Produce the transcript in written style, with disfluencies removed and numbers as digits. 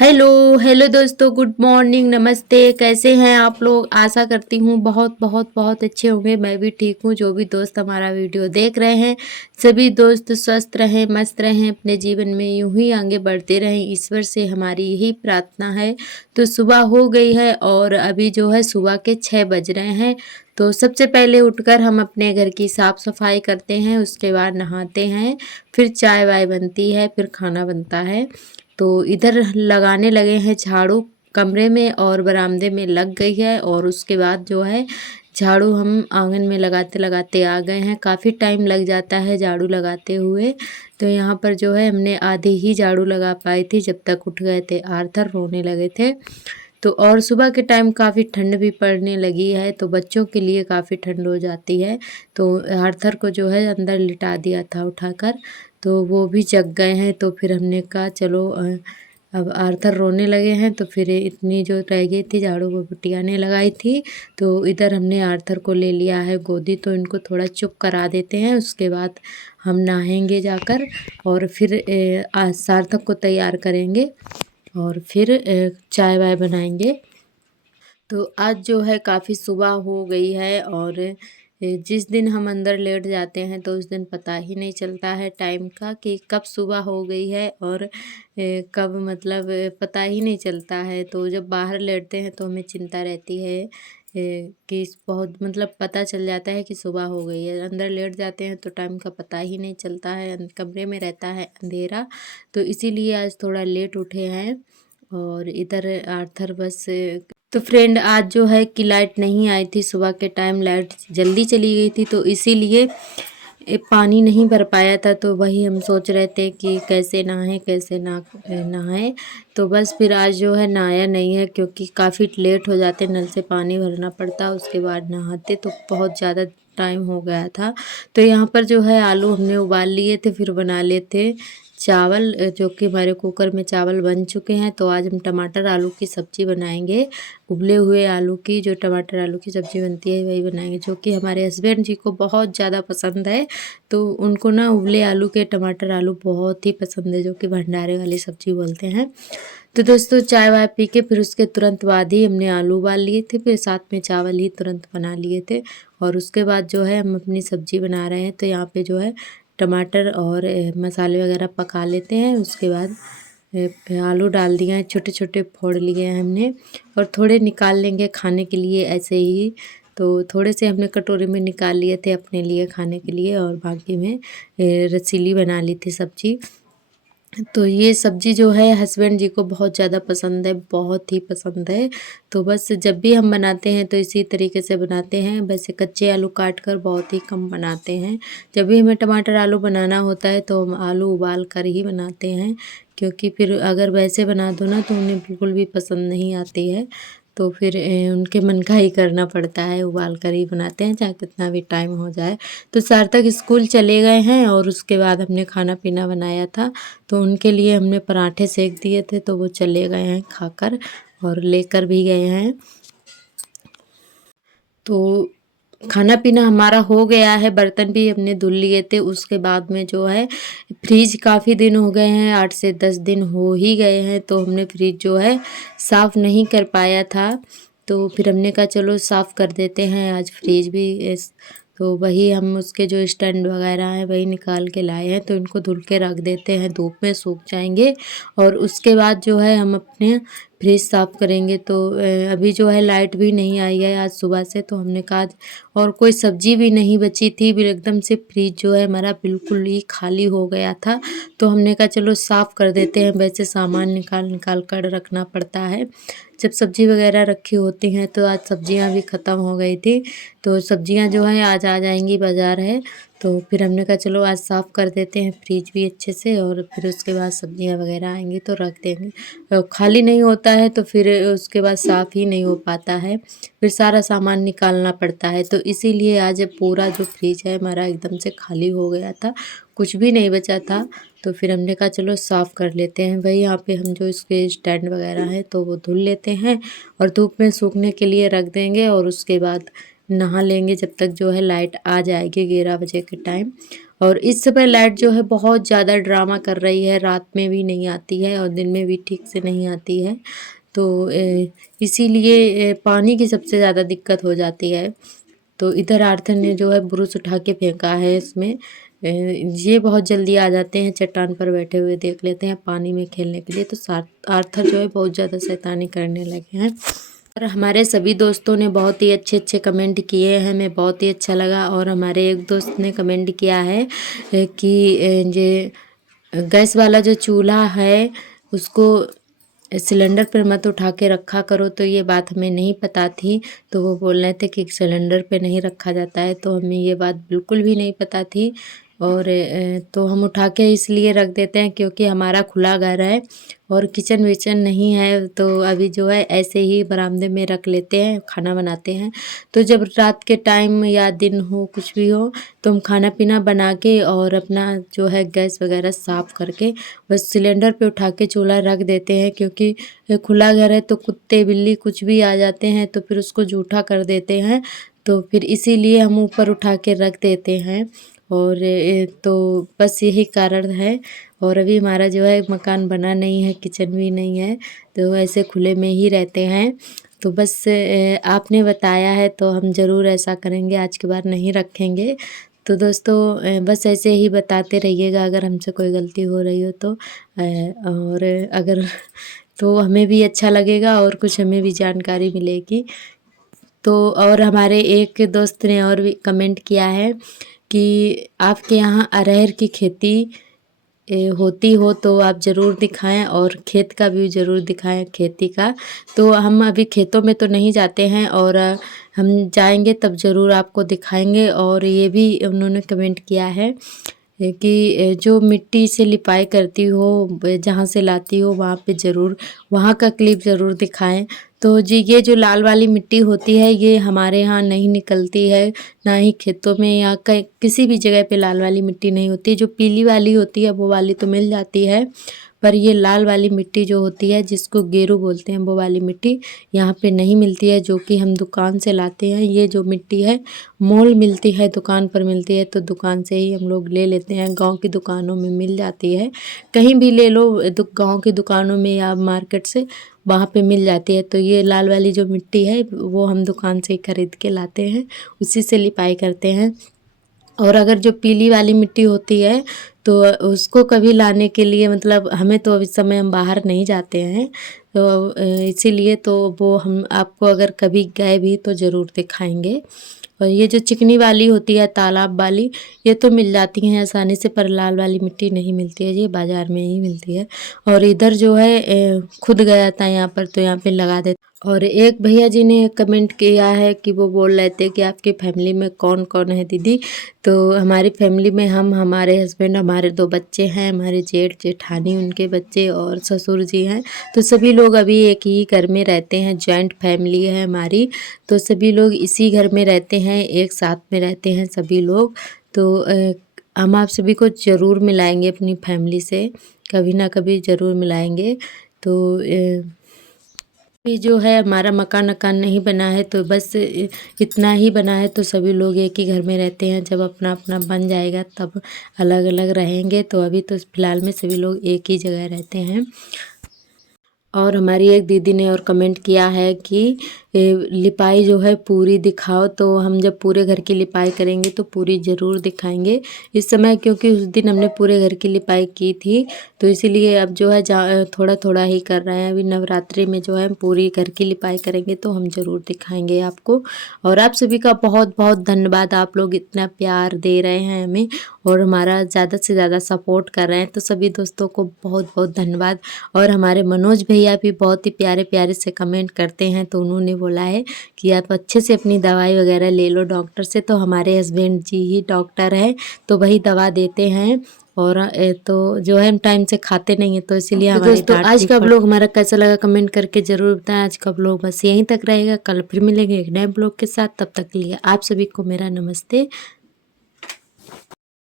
Hello hello दोस्तों, good morning, नमस्ते। कैसे हैं आप लोग? आशा करती हूँ बहुत बहुत बहुत अच्छे होंगे। मैं भी ठीक हूँ। जो भी दोस्त हमारा वीडियो देख रहे हैं, सभी दोस्त स्वस्थ रहें, मस्त रहें, अपने जीवन में यूं ही आगे बढ़ते रहें, ईश्वर से हमारी यही प्रार्थना है। तो सुबह हो गई है और अभी जो है सुबह के 6 बज रहे हैं। तो सबसे पहले उठकर हम अपने घर की साफ़ सफाई करते हैं, उसके बाद नहाते हैं, फिर चाय वाय बनती है, फिर खाना बनता है। तो इधर लगाने लगे हैं झाड़ू, कमरे में और बरामदे में लग गई है। और उसके बाद जो है झाड़ू हम आंगन में लगाते लगाते आ गए हैं। काफ़ी टाइम लग जाता है झाड़ू लगाते हुए। तो यहाँ पर जो है हमने आधी ही झाड़ू लगा पाई थी जब तक उठ गए थे आर्थर, रोने लगे थे। तो और सुबह के टाइम काफ़ी ठंड भी पड़ने लगी है, तो बच्चों के लिए काफ़ी ठंड हो जाती है। तो आर्थर को जो है अंदर लिटा दिया था उठाकर, तो वो भी जग गए हैं। तो फिर हमने कहा चलो अब आर्थर रोने लगे हैं, तो फिर इतनी जो रह गई थी झाड़ू वो बिटिया ने लगाई थी। तो इधर हमने आर्थर को ले लिया है गोदी, तो इनको थोड़ा चुप करा देते हैं। उसके बाद हम नहाएंगे जाकर और फिर आज सार्थक को तैयार करेंगे और फिर चाय वाय बनाएंगे। तो आज जो है काफ़ी सुबह हो गई है और जिस दिन हम अंदर लेट जाते हैं तो उस दिन पता ही नहीं चलता है टाइम का कि कब सुबह हो गई है और कब मतलब पता ही नहीं चलता है। तो जब बाहर लेटते हैं तो हमें चिंता रहती है कि बहुत मतलब पता चल जाता है कि सुबह हो गई है। अंदर लेट जाते हैं तो टाइम का पता ही नहीं चलता है, कमरे में रहता है अंधेरा। तो इसीलिए आज थोड़ा लेट उठे हैं। और इधर आर्थर बस तो फ्रेंड आज जो है कि लाइट नहीं आई थी, सुबह के टाइम लाइट जल्दी चली गई थी, तो इसीलिए पानी नहीं भर पाया था। तो वही हम सोच रहे थे कि कैसे नहाएं कैसे ना नहाएं। तो बस फिर आज जो है नहाया नहीं है क्योंकि काफ़ी लेट हो जाते, नल से पानी भरना पड़ता, उसके बाद नहाते तो बहुत ज़्यादा टाइम हो गया था। तो यहाँ पर जो है आलू हमने उबाल लिए थे, फिर बना लेते चावल, जो कि हमारे कुकर में चावल बन चुके हैं। तो आज हम टमाटर आलू की सब्ज़ी बनाएंगे। उबले हुए आलू की जो टमाटर आलू की सब्ज़ी बनती है वही बनाएंगे, जो कि हमारे हस्बैंड जी को बहुत ज़्यादा पसंद है। तो उनको ना उबले आलू के टमाटर आलू बहुत ही पसंद है, जो कि भंडारे वाली सब्ज़ी बोलते हैं। तो दोस्तों चाय वाय पी के फिर उसके तुरंत बाद ही हमने आलू उबाल लिए थे, फिर साथ में चावल ही तुरंत बना लिए थे। और उसके बाद जो है हम अपनी सब्ज़ी बना रहे हैं। तो यहाँ पे जो है टमाटर और मसाले वगैरह पका लेते हैं। उसके बाद आलू डाल दिए हैं, छोटे छोटे फोड़ लिए हैं हमने, और थोड़े निकाल लेंगे खाने के लिए ऐसे ही। तो थोड़े से हमने कटोरी में निकाल लिए थे अपने लिए खाने के लिए, और बाकी में रसीली बना ली थी सब्ज़ी। तो ये सब्ज़ी जो है हस्बैंड जी को बहुत ज़्यादा पसंद है, बहुत ही पसंद है। तो बस जब भी हम बनाते हैं तो इसी तरीके से बनाते हैं। वैसे कच्चे आलू काट कर बहुत ही कम बनाते हैं। जब भी हमें टमाटर आलू बनाना होता है तो हम आलू उबाल कर ही बनाते हैं, क्योंकि फिर अगर वैसे बना दो ना तो उन्हें बिल्कुल भी पसंद नहीं आती है। तो फिर उनके मन का ही करना पड़ता है, उबाल कर ही बनाते हैं चाहे कितना भी टाइम हो जाए। तो सार्थक स्कूल चले गए हैं और उसके बाद हमने खाना पीना बनाया था। तो उनके लिए हमने पराठे सेक दिए थे, तो वो चले गए हैं खाकर, और लेकर भी गए हैं। तो खाना पीना हमारा हो गया है, बर्तन भी हमने धुल लिए थे। उसके बाद में जो है फ्रिज काफ़ी दिन हो गए हैं, 8 से 10 दिन हो ही गए हैं, तो हमने फ्रिज जो है साफ़ नहीं कर पाया था। तो फिर हमने कहा चलो साफ़ कर देते हैं आज फ्रिज भी। तो वही हम उसके जो स्टैंड वगैरह हैं वही निकाल के लाए हैं, तो इनको धुल के रख देते हैं, धूप में सूख जाएंगे। और उसके बाद जो है हम अपने फ्रिज साफ़ करेंगे। तो अभी जो है लाइट भी नहीं आई है आज सुबह से, तो हमने कहा और कोई सब्ज़ी भी नहीं बची थी, फिर एकदम से फ्रिज जो है हमारा बिल्कुल ही खाली हो गया था। तो हमने कहा चलो साफ़ कर देते हैं, वैसे सामान निकाल निकाल कर रखना पड़ता है जब सब्ज़ी वगैरह रखी होती हैं। तो आज सब्ज़ियाँ भी ख़त्म हो गई थी, तो सब्ज़ियाँ जो हैं आज आ जाएंगी, बाज़ार है। तो फिर हमने कहा चलो आज साफ़ कर देते हैं फ्रिज भी अच्छे से, और फिर उसके बाद सब्ज़ियाँ वगैरह आएंगी तो रख देंगे। खाली नहीं होता है तो फिर उसके बाद साफ़ ही नहीं हो पाता है, फिर सारा सामान निकालना पड़ता है। तो इसीलिए आज पूरा जो फ्रिज है हमारा एकदम से खाली हो गया था, कुछ भी नहीं बचा था। तो फिर हमने कहा चलो साफ़ कर लेते हैं। वही यहाँ पे हम जो इसके स्टैंड वगैरह हैं तो वो धुल लेते हैं और धूप में सूखने के लिए रख देंगे, और उसके बाद नहा लेंगे जब तक जो है लाइट आ जाएगी 11 बजे के टाइम। और इस समय लाइट जो है बहुत ज़्यादा ड्रामा कर रही है, रात में भी नहीं आती है और दिन में भी ठीक से नहीं आती है। तो इसीलिए पानी की सबसे ज़्यादा दिक्कत हो जाती है। तो इधर आर्थर ने जो है ब्रुश उठा के फेंका है इसमें। ये बहुत जल्दी आ जाते हैं, चट्टान पर बैठे हुए देख लेते हैं पानी में खेलने के लिए। तो आर्थर जो है बहुत ज़्यादा शैतानी करने लगे हैं। और हमारे सभी दोस्तों ने बहुत ही अच्छे अच्छे कमेंट किए हैं, हमें बहुत ही अच्छा लगा। और हमारे एक दोस्त ने कमेंट किया है कि ये गैस वाला जो चूल्हा है उसको सिलेंडर पर मत उठा के रखा करो। तो ये बात हमें नहीं पता थी। तो वो बोल रहे थे कि सिलेंडर पे नहीं रखा जाता है, तो हमें ये बात बिल्कुल भी नहीं पता थी। और तो हम उठा के इसलिए रख देते हैं क्योंकि हमारा खुला घर है और किचन विचन नहीं है। तो अभी जो है ऐसे ही बरामदे में रख लेते हैं, खाना बनाते हैं। तो जब रात के टाइम या दिन हो कुछ भी हो तो हम खाना पीना बना के और अपना जो है गैस वगैरह साफ़ करके बस सिलेंडर पे उठा के चूल्हा रख देते हैं। क्योंकि खुला घर है तो कुत्ते बिल्ली कुछ भी आ जाते हैं तो फिर उसको जूठा कर देते हैं। तो फिर इसीलिए हम ऊपर उठा के रख देते हैं। और तो बस यही कारण है। और अभी हमारा जो है मकान बना नहीं है, किचन भी नहीं है, तो ऐसे खुले में ही रहते हैं। तो बस आपने बताया है तो हम ज़रूर ऐसा करेंगे, आज के बाद नहीं रखेंगे। तो दोस्तों बस ऐसे ही बताते रहिएगा अगर हमसे कोई गलती हो रही हो तो। और अगर तो हमें भी अच्छा लगेगा और कुछ हमें भी जानकारी मिलेगी। तो और हमारे एक दोस्त ने और भी कमेंट किया है कि आपके यहाँ अरहर की खेती होती हो तो आप ज़रूर दिखाएं और खेत का व्यू ज़रूर दिखाएं, खेती का। तो हम अभी खेतों में तो नहीं जाते हैं और हम जाएंगे तब ज़रूर आपको दिखाएंगे। और ये भी उन्होंने कमेंट किया है कि जो मिट्टी से लिपाई करती हो, जहाँ से लाती हो वहाँ पे ज़रूर वहाँ का क्लिप ज़रूर दिखाएं। तो जी ये जो लाल वाली मिट्टी होती है ये हमारे यहाँ नहीं निकलती है, ना ही खेतों में या किसी भी जगह पे लाल वाली मिट्टी नहीं होती। जो पीली वाली होती है वो वाली तो मिल जाती है, पर ये लाल वाली मिट्टी जो होती है जिसको गेरू बोलते हैं वो वाली मिट्टी यहाँ पे नहीं मिलती है, जो कि हम दुकान से लाते हैं। ये जो मिट्टी है मोल मिलती है, दुकान पर मिलती है, तो दुकान से ही हम लोग ले लेते हैं। गांव की दुकानों में मिल जाती है, कहीं भी ले लो गांव की दुकानों में या मार्केट से, वहाँ पे मिल जाती है। तो ये लाल वाली जो मिट्टी है वो हम दुकान से ही खरीद के लाते हैं, उसी से लिपाई करते हैं। और अगर जो पीली वाली मिट्टी होती है तो उसको कभी लाने के लिए मतलब हमें तो इस समय हम बाहर नहीं जाते हैं, तो इसीलिए तो वो हम आपको अगर कभी गए भी तो ज़रूर दिखाएंगे। और ये जो चिकनी वाली होती है तालाब वाली ये तो मिल जाती हैं आसानी से, पर लाल वाली मिट्टी नहीं मिलती है, ये बाज़ार में ही मिलती है। और इधर जो है खुद गया था यहाँ पर तो यहाँ पे लगा देते। और एक भैया जी ने कमेंट किया है कि वो बोल रहे थे कि आपकी फैमिली में कौन कौन है दीदी। तो हमारी फैमिली में हम, हमारे हस्बैंड, हमारे 2 बच्चे हैं, हमारे जेठ जेठानी उनके बच्चे और ससुर जी हैं। तो सभी लोग अभी एक ही घर में रहते हैं, जॉइंट फैमिली है हमारी। तो सभी लोग इसी घर में रहते हैं, एक साथ में रहते हैं सभी लोग। तो हम आप सभी को ज़रूर मिलाएंगे अपनी फैमिली से, कभी ना कभी ज़रूर मिलाएंगे। तो अभी जो है हमारा मकान नहीं बना है, तो बस इतना ही बना है। तो सभी लोग एक ही घर में रहते हैं, जब अपना अपना बन जाएगा तब अलग अलग रहेंगे। तो अभी तो फ़िलहाल में सभी लोग एक ही जगह रहते हैं। और हमारी एक दीदी ने और कमेंट किया है कि लिपाई जो है पूरी दिखाओ। तो हम जब पूरे घर की लिपाई करेंगे तो पूरी ज़रूर दिखाएंगे इस समय, क्योंकि उस दिन हमने पूरे घर की लिपाई की थी। तो इसीलिए अब जो है थोड़ा थोड़ा ही कर रहे हैं। अभी नवरात्रि में जो है हम पूरी घर की लिपाई करेंगे तो हम ज़रूर दिखाएंगे आपको। और आप सभी का बहुत बहुत धन्यवाद, आप लोग इतना प्यार दे रहे हैं हमें और हमारा ज़्यादा से ज़्यादा सपोर्ट कर रहे हैं। तो सभी दोस्तों को बहुत बहुत धन्यवाद। और हमारे मनोज भैया भी बहुत ही प्यारे प्यारे से कमेंट करते हैं, तो उन्होंने बोला है कि आप अच्छे से अपनी दवाई वगैरह ले लो डॉक्टर से। तो हमारे हस्बैंड जी ही डॉक्टर है, तो वही दवा देते हैं। और तो जो है हम टाइम से खाते नहीं है, तो इसीलिए हमारे दोस्तों आज का ब्लॉग हमारा कैसा लगा कमेंट करके ज़रूर बताएं। आज का ब्लॉग बस यहीं तक रहेगा, कल फिर मिलेंगे एक नए ब्लॉग के साथ। तब तक के लिए आप सभी को मेरा नमस्ते।